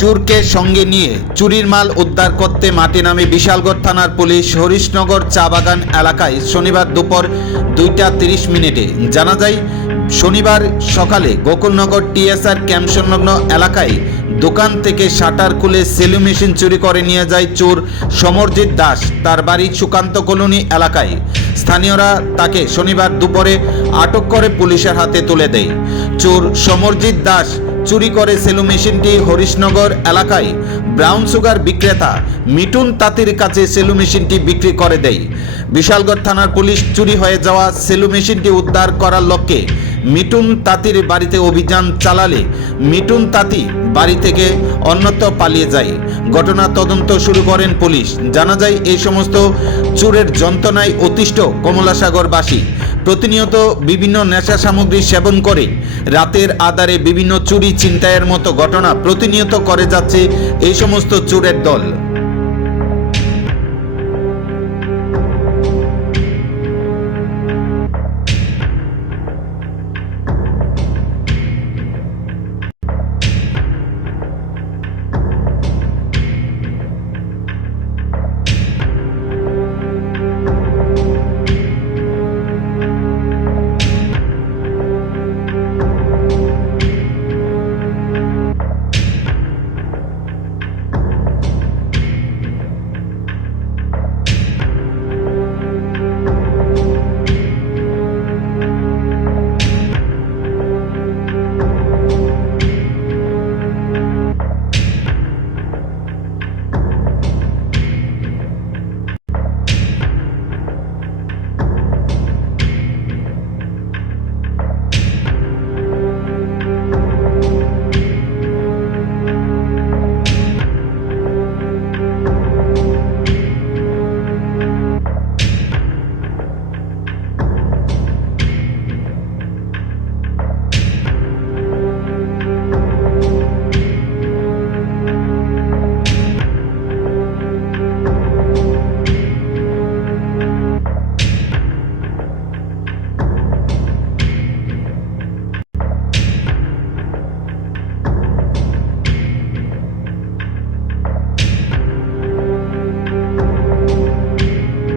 চুরকে সঙ্গে নিয়ে চুরির মাল উদ্ধার করতে মাটি নামে বিশালগড় থানার পুলিশ হরিশনগর চা বাগান এলাকায় শনিবার দুপুর দুইটা তিরিশ মিনিটে জানা যায়, শনিবার সকালে গোকুলনগর টিএসআর ক্যাম্প সংলগ্ন এলাকায় দোকান থেকে শাটার খুলে সেলু মেশিন চুরি করে নিয়ে যায় চোর সমরজিৎ দাস। তার বাড়ি সুকান্ত কলোনি এলাকায়। স্থানীয়রা তাকে শনিবার দুপুরে আটক করে পুলিশের হাতে তুলে দেয়। চোর সমরজিৎ দাস চুরি করে সেলু মেশিনটি হরিশনগর এলাকায় ব্রাউন সুগার বিক্রেতা মিটুন তাঁতির কাছে সেলু মেশিনটি বিক্রি করে দেয়। বিশালগড় থানার পুলিশ চুরি হয়ে যাওয়া সেলু মেশিনটি উদ্ধার করার লক্ষ্যে মিটুন তাঁতির বাড়িতে অভিযান চালালে মিটুন তাঁতি বাড়ি থেকে অন্যত্র পালিয়ে যায়। ঘটনা তদন্ত শুরু করেন পুলিশ। জানা যায়, এই সমস্ত চোরের যন্ত্রণায় অতিষ্ঠ কমলাসাগরবাসী। প্রতিনিয়ত বিভিন্ন নেশা সামগ্রী সেবন করে। রাতের আধারে বিভিন্ন চুরি ছিনতাইয়ের মতো ঘটনা প্রতিনিয়ত করে যাচ্ছে এই সমস্ত চোরের দল।